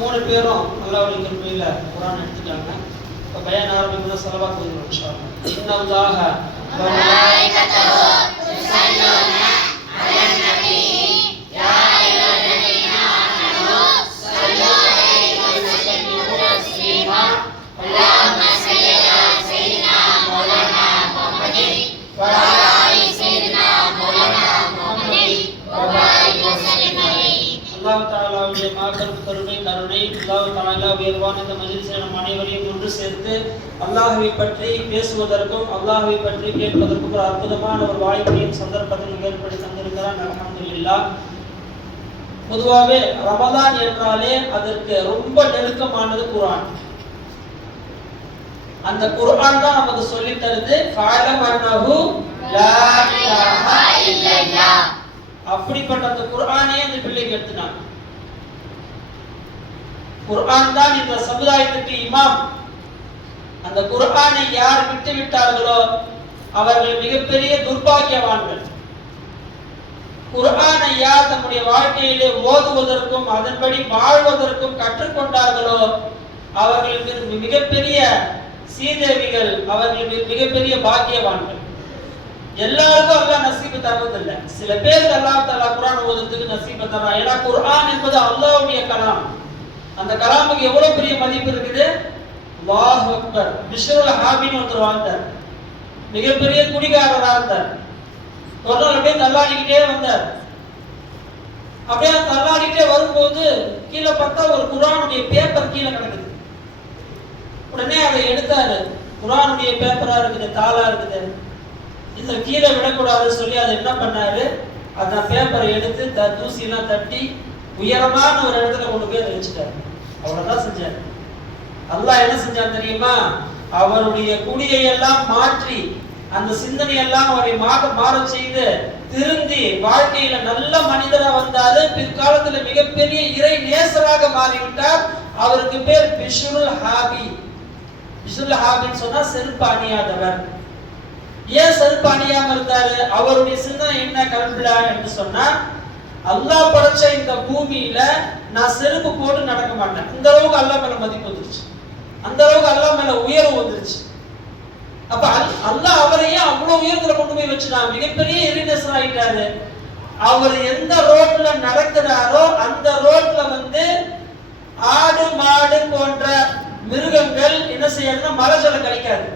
மூணு பேரும் அல்லாஹ்வுடைய கிருபையில குர்ஆன் எடுத்துட்டாங்க. இப்ப பயான் ஆரம்பிக்கும்போது ஸலவாத் ஓதுவோம் இன்ஷா அல்லாஹ். இன்னல்லாஹ வ மலாயிகத்தஹு யுஸல்லூன அலன் நபி யா அய்யுஹல்லதீன ஆமனூ ஸல்லூ அலைஹி வ ஸல்லிமு தஸ்லீமா அல்லாஹும்ம ஸல்லி அலா ஸய்யிதினா மௌலானா முஹம்மதின் வ அலா ஆலி ஸய்யிதினா மௌலானா முஹம்மதின் வ பாரிக் வ ஸல்லிம் அலைஹி. அல்லாஹ் தஆலாவுடைய மாபெரும் கருணை அல்லாஹ் தஆலா உயர்வான இந்த மஜ்லிஸில் நம் அனைவரையும் ஒன்று சேர்த்து அல்லாஹ்வை பற்றி பேசுவதற்கும் அல்லாஹ்வை பற்றி கேட்பதற்கும் ஒரு அற்புதமான ஒரு வாய்ப்பையும் சந்தர்ப்பத்தையும் ஏற்படுத்தி தந்திருக்கிறான். அல்ஹம்துலில்லாஹ். பொதுவாகவே ரமலான் என்றாலே அதற்கு ரொம்ப நெருக்கமானது குர்ஆன். அந்த குர்ஆன் தான் நமக்கு சொல்லி தருது ஃபஅலம் அன்னஹு லா இலாஹ இல்லல்லாஹ். அப்படிப்பட்ட அந்த குர்ஆனை அந்த பிள்ளைக்கு எடுத்துட்டாங்க. குர்ஆன் தான் இந்த சமுதாயத்துக்கு இமாம். அந்த குர்ஆனை யார் விட்டு விட்டார்களோ அவர்கள் மிகப்பெரிய துர்பாக்கியவான்கள். குர்ஆனை யார் தம்முடைய வாழ்க்கையிலே ஓதுவதற்கும் அதன்படி வாழ்வதற்கும் கற்றுக்கொண்டார்களோ அவர்கள் மிகப்பெரிய சீதேவிகள், அவர்கள் மிகப்பெரிய பாக்கியவான்கள். எல்லாருக்கும் அல்லாஹ் நசீபு தரதில்லை. சில பேருக்கு அல்லாஹ் தஆலா குர்ஆன் ஓதுறதுக்கு நசீபு தரான். ஏன்னா குர்ஆன் என்பது அல்லாஹ்வுடைய கலாம். அந்த கலாமுக்கு எவ்வளவு பெரிய மதிப்பு இருக்குது. அல்லாஹ் அக்பர். பிஷ்ருல் ஹாபின்னு ஒருத்தர் வாழ்ந்தார். மிகப்பெரிய குடிகாரராக இருந்தார். ஒரு நாள் அப்படியே தள்ளாடிக்கிட்டே வந்தார். அப்படியே தள்ளாடிக்கிட்டே வரும்போது கீழே பார்த்தா ஒரு குர்ஆனுடைய பேப்பர் கீழே கிடக்குது. உடனே அதை எடுத்தாரு. குர்ஆனுடைய பேப்பரா இருக்குது, தாளா இருக்குது, இதுல கீழே விடக்கூடாதுன்னு சொல்லி அதை என்ன பண்ணாரு, அந்த பேப்பரை எடுத்து தூசி எல்லாம் தட்டி உயரமான ஒரு இடத்துல கொண்டு போய் அதை வச்சுட்டாரு. அவ்வளவுதான் செஞ்சாரு. அல்லாஹ் என்ன செஞ்சான் தெரியுமா? அவருடைய குடியை எல்லாம் மாற்றி அந்த சிந்தனையெல்லாம் அவரை மாற செய்து திருந்தி வாழ்க்கையில நல்ல மனிதரா வந்தாரு. பிற்காலத்துல மிகப்பெரிய இறை நேசராக மாறிவிட்டார். அவருக்கு பேர் பிஷ்ருல் ஹாபி. பிஷ்ருல் ஹாபின்னு சொன்னா செருப்பு அணியாதவர். ஏன் செருப்பு அணியாம இருந்தாரு? அவருடைய சிந்தனை என்ன கல்பிலா என்று சொன்னா, அல்லாஹ் படைச்ச இந்த பூமியில நான் செருப்பு போட்டு நடக்க மாட்டேன். இந்த அளவுக்கு அல்லாஹ் மேல மதிப்பு வந்துருச்சு, அந்த அளவுக்கு அல்லாஹ் மேல உயர்வு வந்துருச்சு. அப்ப அல்லாஹ் அவரையே அவ்வளவு உயரத்துல கொண்டு போய் வச்சுட்டான். மிகப்பெரிய இறைநேசர் ஆயிட்டாரு. அவர் எந்த ரோட்ல நடக்கிறாரோ அந்த ரோட்ல ஆடு மாடு போன்ற மிருகங்கள் என்ன செய்யாதுன்னா மலஜலம் கழிக்காது.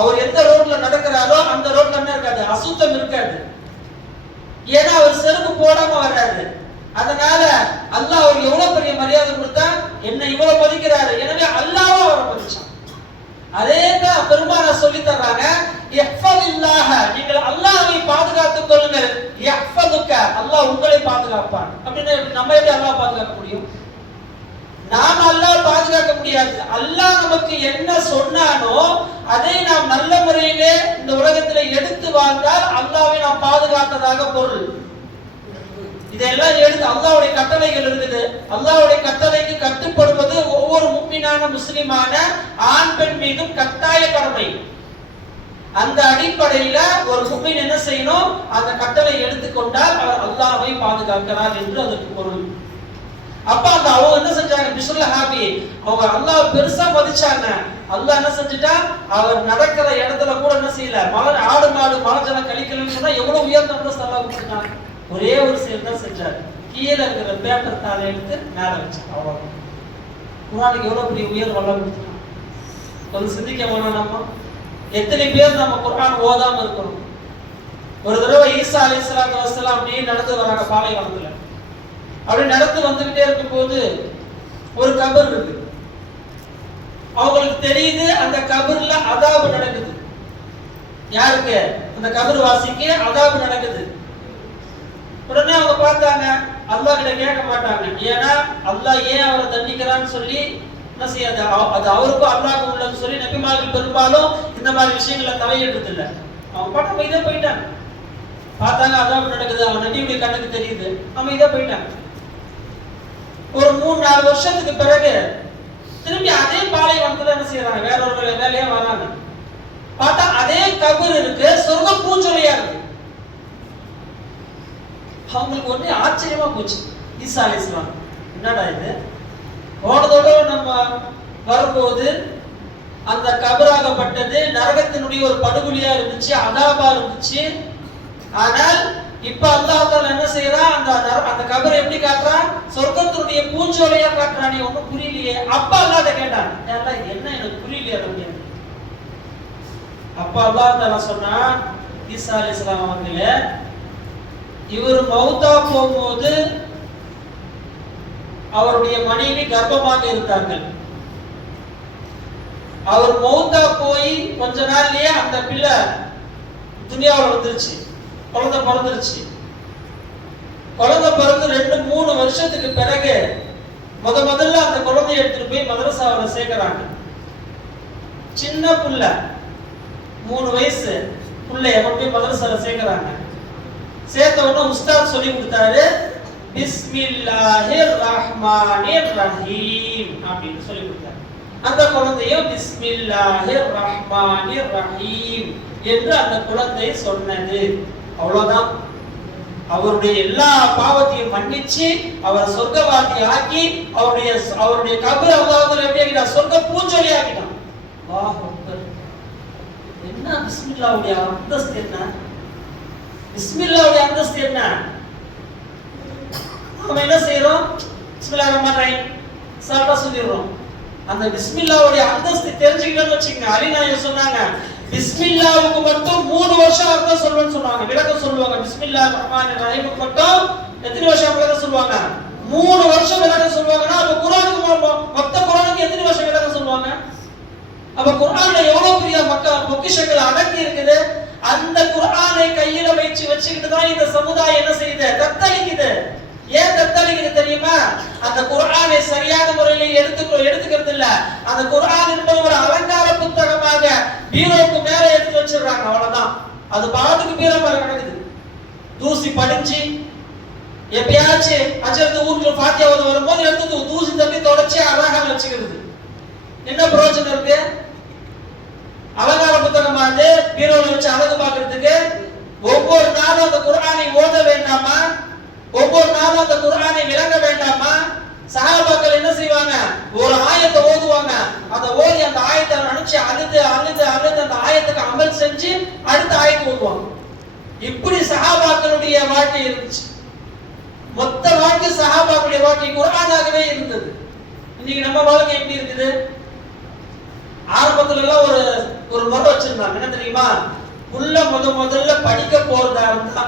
அவர் எந்த ரோட்ல நடக்கிறாரோ அந்த ரோட்ல என்ன இருக்காது, அசுத்தம் இருக்காது. ஏன்னா அவர் செருப்பு போடாம வர்றாரு. அதனால அல்லாஹ் அவருக்கு எவ்வளவு பெரிய மரியாதை கொடுத்தா, என்ன இவ்வளவு மதிக்கிறாரு, எனவே அல்லாஹ்வும் அவரை மதிச்சான். அதே தான் பெருமானார் சொல்லி தர்றாங்க, இஹ்ஃபதில்லாஹ, நீங்கள் அல்லாஹ்வை பாதுகாத்துக் கொள்ளுங்கள், இஹ்ஃபதுக, அல்லாஹ் உங்களை பாதுகாப்பான். அப்படின்னு நம்ம எப்படி அல்லாஹ் பாதுகாக்க முடியும்? நாம் அல்லாஹ் பாதுகாக்க முடியாது. அல்லாஹ் நமக்கு என்ன சொன்னானோ அதை நாம் நல்ல முறையிலே இந்த உலகத்தில் எடுத்து வாழ்ந்தால் அல்லாஹ்வை நாம் பாதுகாத்ததாக பொருள். இதெல்லாம் எடுத்து அல்லாஹ்வுடைய கட்டளைகள் இருக்குது. அல்லாஹ்வுடைய கட்டளைக்கு கட்டுப்படுவது ஒவ்வொரு முஃமினான முஸ்லிமான ஆண் பெண் மீதும் கட்டாய கடமை. அந்த அடிப்படையில ஒரு முஃமின் என்ன செய்யணும், அந்த கட்டளை எடுத்துக்கொண்டால் அவர் அல்லாஹ்வை பாதுகாக்கிறார் என்று அதற்கு பொருள். அப்ப அந்த அவங்க என்ன செஞ்சாங்க, பிஷ்ருல் ஹாபி அவங்க அல்லாஹ் பெருசா மதிச்சாங்க. அல்லாஹ் என்ன செஞ்சிட்டா, அவர் நடக்கிற இடத்துல கூட என்ன செய்யல, ஆடு மாடு மலஜலம் கழிக்கலன்னு சொன்னா எவ்வளவு உயர்ந்த அல்லாஹ் கொடுத்தாங்க. ஒரே ஒரு செயல் தான் செஞ்சாரு, கீழே இருக்கிற பேப்பர் தாளை எடுத்து மேல வச்சாங்க. அவ்வளவு. குர்ஆனுக்கு எவ்வளவு பெரிய உயர்வு அல்லாஹ் கொடுத்தாங்க. கொஞ்சம் சிந்திக்க வேணாம். நம்ம எத்தனை பேர் நம்ம குர்ஆன் ஓதாம இருக்கணும். ஒரு தடவை ஈசா அலைஹிஸ்ஸலாத்து வஸ்ஸலாம் அப்படியே நடந்து வராங்க பாலைவனத்துல. அப்படி நடந்து வந்துகிட்டே இருக்கும் போது ஒரு கபர் இருக்கு. அவங்களுக்கு தெரியுது அந்த கபர்ல அதாபு நடக்குது. யாருக்கு? அந்த கபர் வாசிக்கு அதாபு நடக்குது. உடனே அவங்க பார்த்தாங்க, அல்லாஹ் கிட்ட கேட்க மாட்டாங்க. ஏன்னா அல்லாஹ் ஏன் அவரை தண்டிக்கிறான்னு சொல்லி என்ன செய்யாது, அது அவருக்கும் அல்லாஹ்வுக்கும் உள்ளதுன்னு சொல்லி நபிமார்கள் பெரும்பாலும் இந்த மாதிரி விஷயங்களை தலையிடுறது இல்லை. அவங்க பாட்டு இதே போயிட்டாங்க. பார்த்தாங்க அதாபு நடக்குது, அவன் நபியுடைய கண்ணுக்கு தெரியுது, அவங்க இதே போயிட்டாங்க. ஒரு 3-4 வருஷத்துக்கு பிறகு திரும்பி அதே பாலைவனத்துல என்ன செய்யறாங்க, வேற ஒரு வேலையா வராங்க. பார்த்தா அதே கபர் இருக்கு, சொர்க்க பூஞ்சொலியா இருக்கு. அவங்களுக்கு ஒண்ணு ஆச்சரியமா போச்சு. ஈசா அலைஹிஸ்ஸலாம் என்னடா இது, போனதோட நம்ம வரும்போது அந்த கபராகப்பட்டது நரகத்தினுடைய ஒரு படுகொலியா இருந்துச்சு, அதாபா இருந்துச்சு. ஆனால் இப்ப அல்லாஹ் தஆலா என்ன செய்யறான், அந்த கபரை எப்படி காட்டுறான், சொர்க்கத்தினுடைய பூஞ்சோலையா காட்டுறான். நீ ஒன்னும் புரியலையே. அப்ப அல்லாஹ் கேட்டான், என்ன எனக்கு புரியலையே அப்படின்னு. அப்ப அல்லாஹ் தஆலா சொன்னான், ஈசா அலைஹிஸ்ஸலாம் அவர்களே, இவர் மௌத்தா போகும்போது அவருடைய மனைவி கர்ப்பமாக இருந்தார்கள். அவர் மௌத்தா போய் கொஞ்ச நாள்லயே அந்த பிள்ளை துனியாவில் வந்துருச்சு, குழந்தை பிறந்துருச்சு. குழந்தை பிறந்து 2-3 வருஷத்துக்கு பிறகு முதல்ல அந்த குழந்தைய எடுத்துட்டு போய் மதரசாவில் சேர்க்கிறாங்க. சின்ன புள்ள, 3 வயசு புள்ளைய போய் மதரசாவில் சேர்க்கிறாங்க. சேர்த்த உடனே உஸ்தாத் சொல்லி கொடுத்தாரு, பிஸ்மில்லாஹிர் ரஹ்மானிர் ரஹீம் அப்படின்னு சொல்லி கொடுத்தாரு. அந்த குழந்தையும் பிஸ்மில்லாஹிர் ரஹ்மானிர் ரஹீம் என்று அந்த குழந்தை சொன்னது. அவ்வளவுதான். அவருடைய எல்லா பாவத்தையும் மன்னிச்சு அவர் சொர்க்கவாதி ஆக்கி அவருடைய கபர் அல்லாஹ் எப்படி ஆக்கிட்டான், சொர்க்க பூஞ்சொலி ஆக்கிட்டான். அல்லாஹ் அக்பர். என்ன பிஸ்மில்லாஹ்வுடைய அந்தஸ்து என்ன, பிஸ்மில்லாஹ்வுடைய அந்தஸ்து என்ன? நாம என்ன செய்யறோம், பிஸ்மில்லாஹிர் ரஹ்மானிர் ரஹீம் சாப்பிட்டா சொல்லிடுறோம். அந்த பிஸ்மில்லாஹ்வுடைய அந்தஸ்து தெரிஞ்சுக்கிட்டோம்னு வச்சுக்கோங்க. அலிநாயகம் சொன்னாங்க, பிஸ்மில்லாஹ்வுக்கு மட்டும் 3 வருஷம் அர்த்தம் சொல்லுன்னு சொன்னாங்க, விளக்கம் சொல்லுவாங்க. பிஸ்மில்லாஹிர் ரஹ்மானிர் ரஹீமுக்கு மட்டும் எத்தனை வருஷம் விளக்கம் சொல்லுவாங்க? 3 வருஷம் விளக்கம் சொல்லுவாங்கன்னா அப்ப குர்ஆனுக்கு மொத்த குர்ஆனுக்கு எத்தனை வருஷம் விளக்கம் சொல்லுவாங்க? அப்ப குர்ஆன்ல எவ்வளவு பெரிய பொக்கிஷங்கள் அடங்கி இருக்குது. அந்த குர்ஆனை கையில வச்சுக்கிட்டு தான் இந்த சமுதாயம் என்ன செய்யுது, தத்தளிக்குது. ஏன் தத்தளிக்குது தெரியுமா? அந்த குர்ஆனை சரியான முறையில் எடுத்துக்கிறது இல்ல. அந்த குர்ஆன் என்பது ஒரு அலங்கார புத்தகமாக பீரோவுக்கு மேல எடுத்து வச்சிருக்காங்க, அவ்வளவுதான். அது பாட்டுக்கு பீரோ மேல கிடக்குது, தூசி படிஞ்சு. எப்பயாச்சும் அஜரத்து ஊர்ல ஃபாத்தியா வரும்போது எடுத்து தூசி தப்பி தொடச்சி அழகா வச்சுக்கிறது. என்ன பிரயோஜனம் இருக்கு? அலங்கார புத்தகமா அது பீரோல வச்சு அழகு பார்க்கிறதுக்கு? ஒவ்வொரு நாளும் அந்த குர்ஆனை ஓத வேண்டாமா? ஒவ்வொரு நாளும் அந்த குர்ஆனை விளங்க வேண்டாமா? சஹாபாக்கள் என்ன செய்வாங்க, ஒரு ஆயத்தை ஓதுவாங்க. அந்த ஓதி அந்த ஆயத்தை நினைச்சு அழுது அந்த ஆயத்துக்கு அமல் செஞ்சு அடுத்த ஆயத்தை ஓதுவாங்க. இப்படி சஹாபாக்களுடைய வாழ்க்கை இருந்துச்சு. மொத்த வாழ்க்கை சஹாபாக்களுடைய வாழ்க்கை குர்ஆனாகவே இருந்தது. இன்னைக்கு நம்ம வாழ்க்கை எப்படி இருக்குது? ஆரம்பத்துல எல்லாம் ஒரு முறை வச்சிருந்தாங்க. என்ன தெரியுமா? புள்ள முதல்ல படிக்க போறதா இருந்தா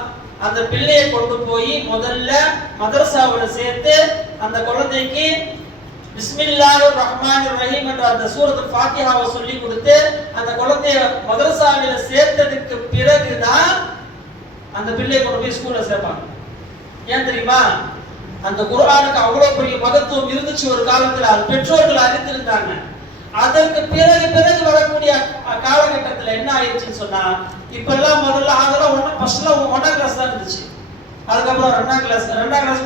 அந்த பிள்ளையை கொண்டு போய் முதல்ல மதரசாவுல சேர்த்து அந்த குழந்தைக்கு பிஸ்மில்லாஹிர் ரஹ்மானிர் ரஹீம் என்ற அந்த சூரத்துல் ஃபாத்திஹாவை சொல்லி கொடுத்து அந்த குழந்தைய மதரசாவில சேர்த்ததுக்கு பிறகுதான் அந்த பிள்ளையை கொண்டு போய் ஸ்கூல்ல சேர்ப்பாங்க. ஏன் தெரியுமா? அந்த குர்ஆனுக்கு அவ்வளவு பெரிய மகத்துவம் இருந்துச்சு ஒரு காலத்துல. அது பெற்றோர்கள் அறிந்திருந்தாங்க. அதற்கு பிறகு வரக்கூடிய காலகட்டத்தில் என்ன ஆயிடுச்சுன்னு சொன்னா, இப்ப எல்லாம் முதல்ல அதெல்லாம் ஃபர்ஸ்ட்ல 1ஆம் கிளாஸ் தான் இருந்துச்சு. அதுக்கப்புறம் 2ஆம் கிளாஸ் 3ஆம் கிளாஸ்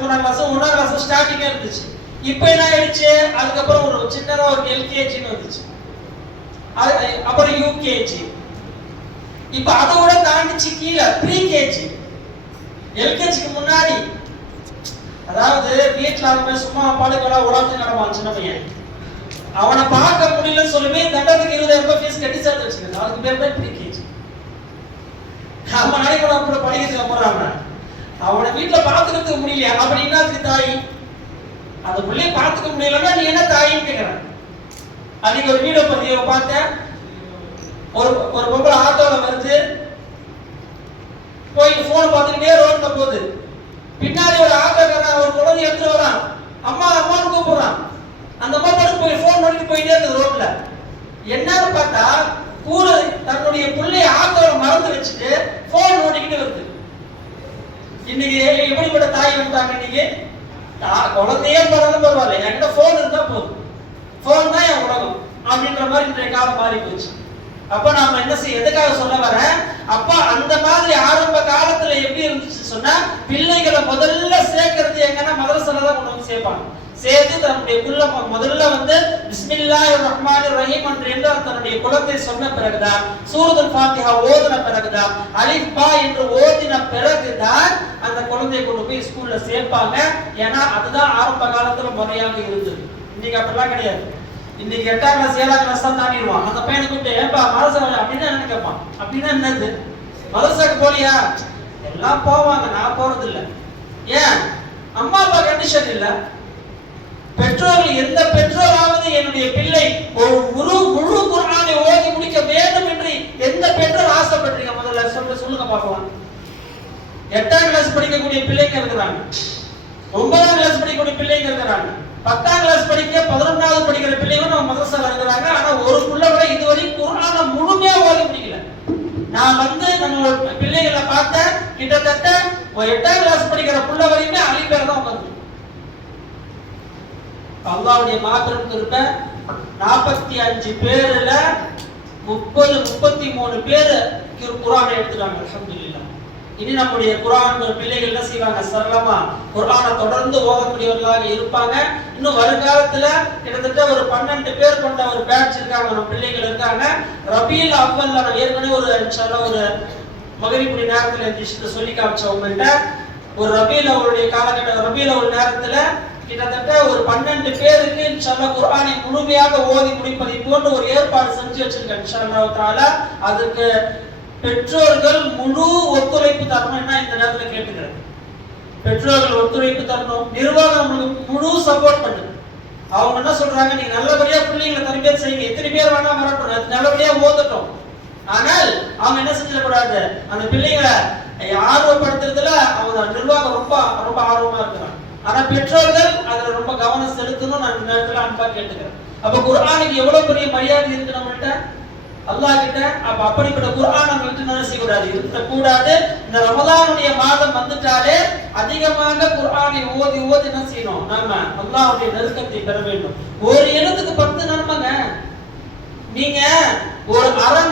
1ஆம் கிளாஸ் ஸ்டார்டிங்கா இருந்துச்சு. இப்ப என்ன ஆயிடுச்சு, அதுக்கப்புறம் ஒரு சின்னதா ஒரு எல்கேஜின்னு வந்துச்சு, அப்புறம் யூகேஜி. இப்ப அதோட தாண்டிச்சு கீழே ப்ரீகேஜி. எல்கேஜிக்கு முன்னாடி, அதாவது வீட்டுல அவங்க சும்மா பாடுகளா உலகத்துக்கு நடப்பான் சின்ன பையன், அவனை பார்க்க முடியலன்னு சொல்லுமே தண்டத்துக்கு 20,000 ரூபாய் ஃபீஸ் கட்டி சேர்த்து வச்சுக்கிறது. அதுக்கு பேர் தான் ப்ரீகேஜி. அவன் நாளைக்கு கூட படிக்கிறதுக்கு போறாங்க, அவனை வீட்டுல பாத்துக்கிறதுக்கு முடியல அப்படின்னா அதுக்கு தாய். அந்த பிள்ளைய பாத்துக்க முடியலன்னா நீ என்ன தாயின்னு கேக்குறேன். அன்னைக்கு ஒரு வீடியோ பதிவை பார்த்தேன். ஒரு பொம்பளை ஆட்டோல வருது, போய் போன் பார்த்துக்கிட்டே ரோட்ல போகுது. பின்னாடி ஒரு ஆட்டோக்காரன் ஒரு குழந்தை எடுத்துட்டு வரான், அம்மா அம்மான்னு கூப்பிடுறான். அந்த அம்மா பாட்டு போய் போன் பண்ணிட்டு போயிட்டே இருக்குது ரோட்ல. என்னன்னு பார்த்தா கூட தன்னுடைய பிள்ளைய ஆட்டோல மறந்து வச்சுட்டு போன் ஓடிக்கிட்டு வருது. இன்னைக்கு எப்படிப்பட்ட தாய் வந்துட்டாங்க. இன்னைக்கு குழந்தையே பரவாயில்ல, பரவாயில்ல, என்கிட்ட போன் இருந்தா போதும், போன் தான் என் உலகம் அப்படின்ற மாதிரி இன்றைய காலம் மாறி போச்சு. அப்ப நாம என்ன செய்ய, எதுக்காக சொல்ல வரேன், அப்ப அந்த மாதிரி ஆரம்ப காலத்துல எப்படி இருந்துச்சு சொன்னா, பிள்ளைகளை முதல்ல சேர்க்கிறது எங்கன்னா மதரசால தான் கொண்டு வந்து சேர்ப்பாங்க. சேர்த்து தன்னுடைய புள்ள முதல்ல வந்து பிஸ்மில்லாஹிர் ரஹ்மானிர் ரஹீம் என்று தன்னுடைய குழந்தை சொன்ன பிறகுதான், சூரத்துல் ஃபாத்திஹா ஓதின பிறகுதான், அலிஃப் பா என்று ஓதின பிறகுதான் அந்த குழந்தையை கொண்டு போய் ஸ்கூல்ல சேர்ப்பாங்க. ஏன்னா அதுதான் ஆரம்ப காலத்துல முறையாக இருந்தது. இன்னைக்கு அப்படிலாம் கிடையாது. இன்னைக்கு 8ஆம் கிளாஸ் 7ஆம் கிளாஸ் தான் தாண்டிடுவான். அந்த பையனை கூப்பிட்டு ஏன்பா மதரசா அப்படின்னா என்ன கேட்பான்? அப்படின்னா என்னது? மதரசாக்கு போலியா? எல்லாம் போவாங்க, நான் போறது இல்லை. ஏன்? அம்மா அப்பா கண்டிஷன் இல்ல. பெற்றோர்கள் எந்த பெற்றோராவது என்னுடைய பிள்ளை ஒரு முழு குர்ஆனை ஓதி முடிக்க வேண்டும் என்று எந்த பெற்றோர் ஆசைப்படுறீங்க? முதல்ல சொல்லுங்க பார்க்கலாம். 8ஆம் கிளாஸ் படிக்கக்கூடிய பிள்ளைங்க இருக்கிறாங்க, 9ஆம் கிளாஸ் படிக்கக்கூடிய பிள்ளைங்க இருக்கிறாங்க, 10ஆம் கிளாஸ் படிக்க 11ஆவது படிக்கிற பிள்ளைங்க நம்ம மதரசால இருக்கிறாங்க. ஆனா ஒரு புள்ள கூட இதுவரை குர்ஆனை முழுமையா ஓதி முடிக்கல. நான் நம்ம பிள்ளைகளை பார்த்தேன், கிட்டத்தட்ட 8ஆம் கிளாஸ் படிக்கிற புள்ள வரையுமே அலிபேர் தான் உட்கார்ந்து. அல்லாஹ்வுடைய மாபெரும் கிருபை, 45 பேர்ல 33 பேர் குர்ஆனை எடுத்துட்டாங்க. அல்ஹம்துலில்லாஹ். இனி நம்முடைய குர்ஆன் பிள்ளைகள் என்ன செய்வாங்க? சரளமா குர்ஆனை தொடர்ந்து ஓதக்கூடியவர்களாக இருப்பாங்க. இன்னும் வருங்காலத்துல கிட்டத்தட்ட ஒரு 12 பேர் கொண்ட ஒரு பேட்ச் இருக்காங்க, நம்ம பிள்ளைகள் இருக்காங்க. ரபீல் அவ்வல்ல நான் ஏற்கனவே ஒரு இன்ஷாஅல்லாஹ் ஒரு மகரிபுடைய நேரத்துல இந்த விஷயத்தை சொல்லி காமிச்சேன் உங்கள்கிட்ட. ஒரு ரபீல் அவருடைய காலகட்ட ரபீல் அவருடைய நேரத்துல கிட்டத்தட்ட ஒரு 12 பேருக்கு இன்ஷாஅல்லாஹ் குர்ஆனை முழுமையாக ஓதி முடிப்பதை போன்ற ஒரு ஏற்பாடு செஞ்சு வச்சிருக்கேன் இன்ஷாஅல்லாஹ் தஆலா. அதுக்கு பெற்றோர்கள் முழு ஒத்துழைப்பு தரணும்னா இந்த நேரத்துல கேட்டுக்கிறேன். பெற்றோர்கள் ஒத்துழைப்பு தரணும், நிர்வாகம் முழு சப்போர்ட் பண்ணுங்க. அவங்க என்ன சொல்றாங்க? நீங்க நல்லபடியா பிள்ளைங்களை தரபியத் செய்யுங்க, எத்தனை பேர் வேணா வரட்டும், நல்லபடியா ஓதட்டும். ஆனால் அவங்க என்ன செஞ்சிடக்கூடாது, அந்த பிள்ளைங்களை ஆர்வப்படுத்துறதுல அவங்க நிர்வாகம் ரொம்ப ரொம்ப ஆர்வமா இருக்கிறாங்க. ஆனா பெற்றோர்கள் அதுல ரொம்ப கவனம் செலுத்தணும். நான் இந்த நேரத்துல அன்பா கேட்டுக்கிறேன். அப்ப குர்ஆனுக்கு எவ்வளவு பெரிய மரியாதை இருக்கு நம்மள்ட்ட, அல்லாஹ் கிட்ட. அப்ப அப்படிப்பட்ட குர்ஆனை நம்ம விட்டு என்ன செய்யக்கூடாது, இருக்கக்கூடாது. இந்த ரமலானுடைய மாதம் வந்துட்டாலே அதிகமாக குர்ஆனை ஓதி ஓதி என்ன செய்யணும், நாம அல்லாஹ்வுடைய நெருக்கத்தை பெற வேண்டும். ஒரு எழுத்துக்கு 10 நன்மைங்க. நீங்க ஒரு அரை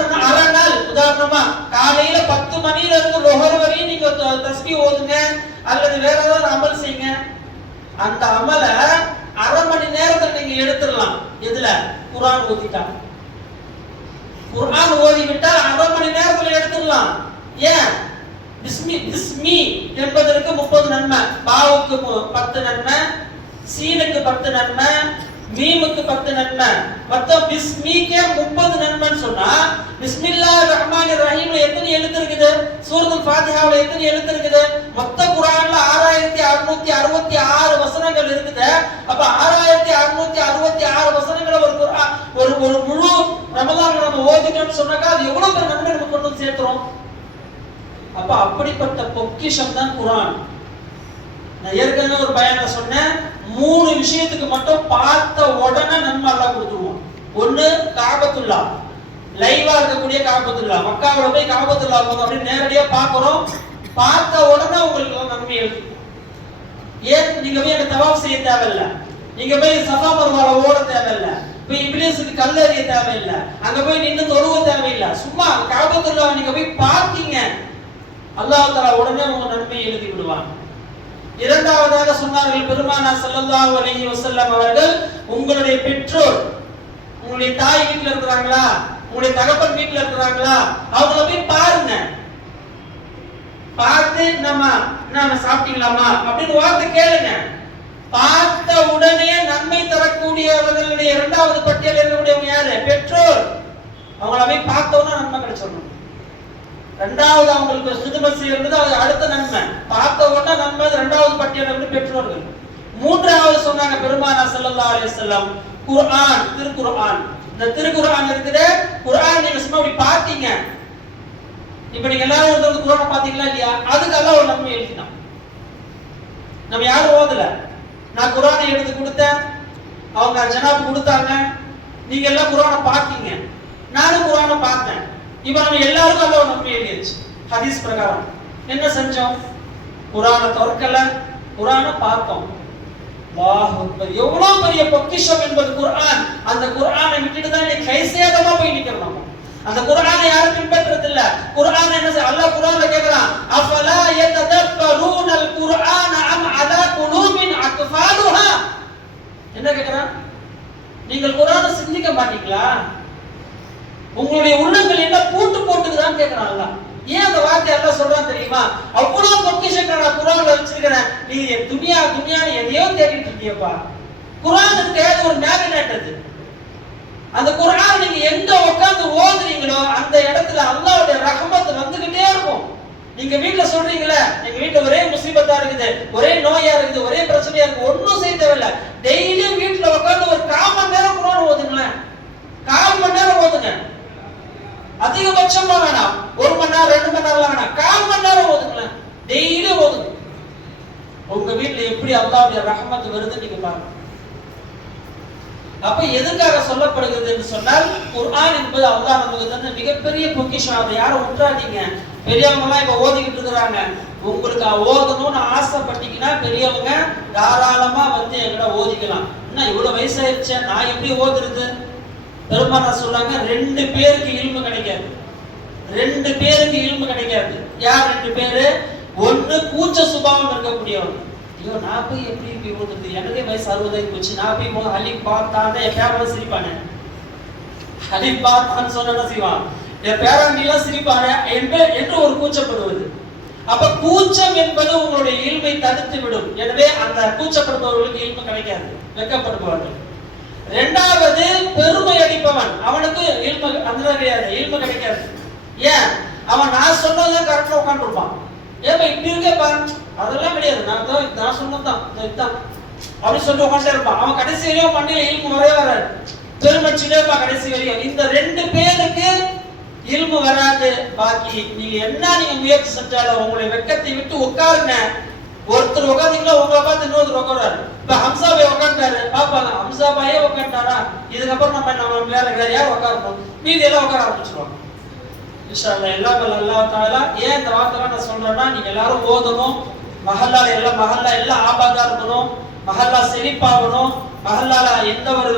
நாள் உதாரணமா காலையில 10 மணில இருந்து லுஹர் வரையும் நீங்க தஸ்பீஹ் ஓதுங்க அல்லது வேற ஏதாவது அமல் செய்யுங்க. அந்த அமலை அரை மணி நேரத்துல நீங்க எடுத்துடலாம். இதுல குர்ஆன் ஓதிட்டா, குர்ஆன் ஓதி விட்டா அரை மணி நேரத்துல எடுத்துடலாம். ஏன்? பிஸ்மி என்பதற்கு 30 நன்மை, பாவுக்கு 10 நன்மை, சீனுக்கு 10 நன்மை, மீமுக்கு 10 நன்மை, மொத்தம் பிஸ்மிக்கே 30 நன்மைன்னு சொன்னா பிஸ்மில்லாஹிர் ரஹ்மானிர் ரஹீம்ல எத்தனை எழுத்து இருக்குது? சூரத்துல் ஃபாத்திஹாவுல எத்தனை எழுத்து இருக்குது? மொத்த குர்ஆன்ல 6666 வசனங்கள் இருக்குது. அப்ப 6666 வசனங்களை ஒரு குர்ஆன் ஒரு முழு ரமலான்ல நம்ம ஓதிட்டோம்னு சொன்னாக்கா அது எவ்வளவு பெரிய நன்மை நமக்கு கொண்டு வந்து சேர்த்துறோம். அப்ப அப்படிப்பட்ட பொக்கிஷம் தான் குர்ஆன். நான் ஏற்கனவே ஒரு பயான்ல சொன்னேன், 3 விஷயத்துக்கு மட்டும் பார்த்த உடனே நன்மை அல்லாஹ் கொடுத்துருவோம். ஒண்ணு காபத்துல்லா, லைவா இருக்கக்கூடிய காபத்துல்லா, மக்காவுல போய் காபத்துல்லா போதும் அப்படின்னு நேரடியா பாக்குறோம். பார்த்த உடனே உங்களுக்கு நன்மை எழுது. ஏன்? நீங்க போய் அங்க தவாப் செய்ய தேவையில்லை, நீங்க போய் சஃபா மர்வால ஓட தேவையில்லை, போய் இப்லீஸுக்கு கல்லெறிய தேவையில்லை, அங்க போய் நின்று தொழுவ தேவையில்லை. சும்மா காபத்துல்லா நீங்க போய் பார்த்தீங்க, அல்லாஹ் தஆலா உடனே உங்க நன்மையை எழுதி விடுவாங்க. இரண்டாவதாக சொன்னார்கள் பெருமானார் ஸல்லல்லாஹு அலைஹி வஸல்லம் அவர்கள், உங்களுடைய பெற்றோர் உங்களுடைய தாய் வீட்ல இருக்கிறாங்களா, உங்களுடைய தகப்பன் வீட்ல இருக்கிறாங்களா, அவங்கள போய் பாருங்க. பார்த்து நம்ம சாப்பிட்டீங்களாமா அப்படின்னு வார்த்தை கேளுங்க. பார்த்த உடனே நன்மை தரக்கூடியவர்களுடைய இரண்டாவது பட்டியல் இருக்கக்கூடியவங்க யாரு? பெற்றோர். அவங்கள போய் பார்த்த உடனே நன்மை கிடைச்சிடணும். இரண்டாவது அவங்களுக்கு ஹிதமத் செய்யறது அது அடுத்த நன்மை. பார்த்த உடனே நன்மை இரண்டாவது பட்டியல் பெற்றோர்கள். மூன்றாவது சொன்னாங்க பெருமானார் ஸல்லல்லாஹு அலைஹி வஸல்லம், குர்ஆன், திருக்குர்ஆன். இந்த திருக்குர்ஆன் இருக்குது, குர்ஆன் நீங்க சும்மா அப்படி பார்த்தீங்க. இப்போ நீங்க எல்லாரும் வந்து குர்ஆனை பார்த்தீங்களா இல்லையா? அதுக்கு அல்லாஹ் ஒரு நன்மை எழுதினான். நம்ம யாரும் ஓதல, நான் குர்ஆனை எடுத்து கொடுத்தேன், அவங்க ஜனாப் கொடுத்தாங்க, நீங்க எல்லாம் குர்ஆனை பார்த்தீங்க, நானும் குர்ஆனை பார்த்தேன். இப்போ நம்ம எல்லாருக்கும் அல்லாஹ் நன்மை எழுதியாச்சு. ஹதீஸ் பிரகாரம் என்ன செஞ்சோம்? குர்ஆனை திறக்கல, குர்ஆனை பார்த்தோம். அல்லாஹ் அக்பர்! எவ்வளவு பெரிய பொக்கிஷம் என்பது குர்ஆன். அந்த குர்ஆனை விட்டுட்டு தான் நீ கைசேதமா போய் நிக்கிறோம். அந்த குர்ஆனை யாரும் பின்பற்றது இல்ல. குர்ஆன் என்ன செய்ய அல்லாஹ் குர்ஆன்ல கேக்குறான், அஃபலா யததப்பரூனல் குர்ஆன அம் அலா குலூபின் அக்ஃபாலுஹா. என்ன கேக்குறான்? நீங்கள் குர்ஆனை சிந்திக்க மாட்டீங்களா? உங்களுடைய உள்ளங்கள் என்ன பூட்டு போட்டுக்குதான்னு கேக்குறான் அல்லாஹ். ஏன் அந்த வார்த்தை அல்லாஹ் சொல்றான் தெரியுமா? அவ்வளவு பொக்கிஷங்களை நான் குர்ஆன்ல வச்சிருக்கிறேன், நீ துனியா துனியான்னு எதையோ தேடிட்டு இருக்கியப்பா. குர்ஆனுக்கு ஒரு மேக்னெட் அது. அந்த குர்ஆன் நீங்க எங்க உட்கார்ந்து ஓதுறீங்களோ அந்த இடத்துல அல்லாஹ்வுடைய ரஹ்மத் வந்துகிட்டே இருக்கும். நீங்க வீட்ல சொல்றீங்களே, எங்க வீட்ல ஒரே முசீபத்தா இருக்குது, ஒரே நோயா இருக்குது, ஒரே பிரச்சனையா இருக்கு, ஒண்ணும் செய்ய தேவையில்ல. டெய்லி வீட்ல உட்கார்ந்து ஒரு 1/4 மணி நேரம் குர்ஆன் ஓதுங்களேன். 1/4 மணி நேரம் ஓதுங்க. அதிகபட்சமா வேணாம், 1 மணி நேரம் 2 மணி நேரம் வேணாம், 1/4 மணி நேரம் ஓதுங்களேன். டெய்லி ஓதுங்க. உங்க வீட்ல எப்படி அல்லாஹ்வுடைய ரஹ்மத் வருது நீங்க பாருங்க. அப்ப எதுக்காக சொல்லப்படுகிறது என்று சொன்னால், குர்ஆன் என்பது அல்லாஹ் நமக்கு தந்த மிகப்பெரிய பொக்கிஷம். அதை யாரும் விட்டுறாதீங்க. பெரியவங்க எல்லாம் இப்ப ஓதிக்கிட்டு இருக்கிறாங்க. உங்களுக்கு ஓதணும்னு ஆசைப்பட்டீங்கன்னா பெரியவங்க தாராளமா வந்து எங்கிட்ட ஓதிக்கலாம். என்ன இவ்வளவு வயசாயிருச்சு, நான் எப்படி ஓதுறது? பெருமானார் சொல்றாங்க, 2 பேருக்கு இல்மு கிடைக்காது. 2 பேருக்கு இல்மு கிடைக்காது. யார் 2 பேரு? ஒண்ணு கூச்ச சுபாவம் இருக்கக்கூடியவங்க. ஐயோ நான் போய் எப்படி ஓதுறது, எனக்கே வயசு 60 போச்சு, நான் போய் அலிப் பார்த்தானே என் பேரன் சிரிப்பானே, அலிப் பார்த்தான்னு சொன்னா செய்வான், என் பேரண்டிலாம் சிரிப்பானே என்று ஒரு கூச்சப்படுவது. அப்ப கூச்சம் என்பது உங்களுடைய இல்மை தடுத்து விடும். எனவே அந்த கூச்சப்படுபவர்களுக்கு இல்மு கிடைக்காது, வெட்கப்படுபவர்கள். 2வது பெருமை அடிப்பவன், அவனுக்கு இல்மு அந்த கிடையாது, இல்மு கிடைக்காது. ஏன்? அவன் நான் சொன்னதான் கரெக்டா உட்கார்ந்து இருப்பான். ஏப்பா இப்படி இருக்கே பாருங்க, அதெல்லாம் கிடையாது, நான் சொன்னதான் இதுதான் அப்படின்னு சொல்லி உட்காந்துட்டே இருப்பான். அவன் கடைசி வரையும் மண்ணில இல்மு வரவே வராது, பெருமச்சிலே இருப்பான் கடைசி வரையும். இந்த 2 பேருக்கு இல்மு வராது. பாக்கி நீங்க முயற்சி செஞ்சாலும் உங்களுடைய வெட்கத்தை விட்டு உட்காருங்க. ஒருத்தர் உட்காந்தீங்களா உங்களை பார்த்து இன்னொருத்தர் உட்காராரு. இப்ப ஹம்சா பாய் உட்காந்துட்டாரு, பாப்பாங்க ஹம்சா பாயே உட்காந்துட்டாரா, இதுக்கப்புறம் நம்ம வேற யார் உட்காரணும், மீதி எல்லாம் உட்கார ஆரம்பிச்சிருவாங்க. இன்ஷா அல்லாஹ். எல்லாம் அல்லாஹ் தஆலா ஏன் இந்த வார்த்தை நான் சொல்றேன்னா, நீங்க எல்லாரும் ஓதணும். மஹல்லா எல்லாம் ஆபாதா இருக்கணும், மஹல்லா செழிப்பாகணும், மஹல்லால எந்த ஒரு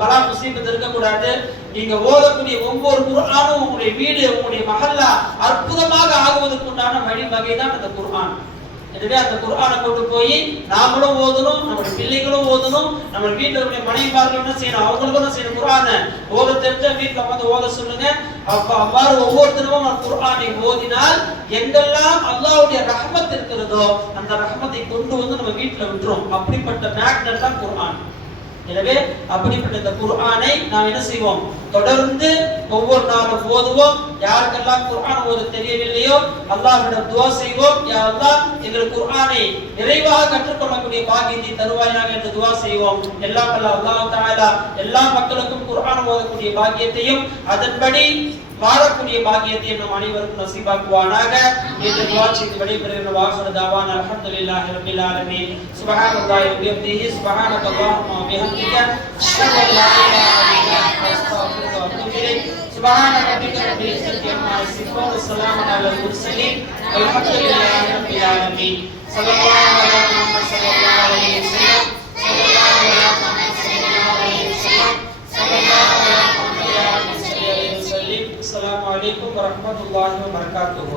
பலா முசீபத் இருக்கக்கூடாது. நீங்க ஓதக்கூடிய ஒவ்வொரு குர்ஆனும் உங்களுடைய வீடு, உங்களுடைய மஹல்லா அற்புதமாக ஆகுவதற்கு உண்டான வழிவகை தான் அந்த குர்ஆன். எனவே அந்த குர்ஆனை கொண்டு போய் நாமளும் ஓதணும், நம்முடைய பிள்ளைகளும் ஓதணும், நம்ம வீட்டில் இருக்கிற மனைவிமார்கள் என்ன செய்யணும், அவங்களுக்கும் என்ன செய்யணும், குர்ஆனை ஓத தெரிஞ்ச வீட்டில் வந்து ஓத சொல்லுங்க. அவ்வாறு ஒவ்வொருத்தரும் குர்ஆனை ஓதினால் எங்கெல்லாம் அல்லாஹ்வுடைய ரஹ்மத் இருக்கிறதோ அந்த ரஹ்மத்தை கொண்டு வந்து நம்ம வீட்டில் விட்டுரும். அப்படிப்பட்ட மேக்னெட் தான் குர்ஆன். எனவே அப்படிப்பட்ட இந்த குர்ஆனை நாம் என்ன செய்வோம், தொடர்ந்து ஒவ்வொரு நாளும் ஓதுவோம். யாருக்கெல்லாம் குர்ஆன் ஓத தெரியவில்லையோ அல்லாஹ்விடம் துஆ செய்வோம். யா அல்லாஹ் எங்களுக்கு குர்ஆனை நிறைவாக கற்றுக்கொள்ளக்கூடிய பாக்கியத்தை தருவாயாக என்று துஆ செய்வோம். எல்லாம் வல்ல அல்லாஹ் தஆலா எல்லா மக்களுக்கும் குர்ஆன் ஓதக்கூடிய பாக்கியத்தையும் அதன்படி வாழக்கூடிய பாக்கியத்தையும் நம் அனைவருக்கும் நசீபாக்குவானாக என்று துஆ செய்து விடைபெறுகிற வாஹிரு தாவானா அல்ஹம்துலில்லாஹி ரப்பில் ஆலமீன். சுப்ஹானல்லாஹி வ பிஹம்திஹி சுப்ஹானக்கல்லாஹும்ம வ பிஹம்திக அஷ்ஹது அன் லா இலாஹா இல்லா அன்த அஸ்தக்ஃபிருக வ அத்தூபு இலைக். சுப்ஹான ரப்பிக ரப்பில் இஸ்ஸத்தி அம்மா யசிஃபூன் வ ஸலாமுன் அலல் முர்ஸலீன் வல்ஹம்துலில்லாஹி ரப்பில் ஆலமீன். ஸல்லல்லாஹு அலா முஹம்மத் ஸல்லல்லாஹு அலைஹி வஸல்லம். ஸல்லல்லாஹு அலா முஹம்மத் ஸல்லல்லாஹு அலைஹி வஸல்லம். ஸல்லல்லாஹு அலா முஹம்மத் யா ரப்பி ஸல்லி அலைஹி வஸல்லம். அஸ்ஸலாமு அலைக்கும் வரஹ்மத்துல்லாஹி வபரகாத்துஹு.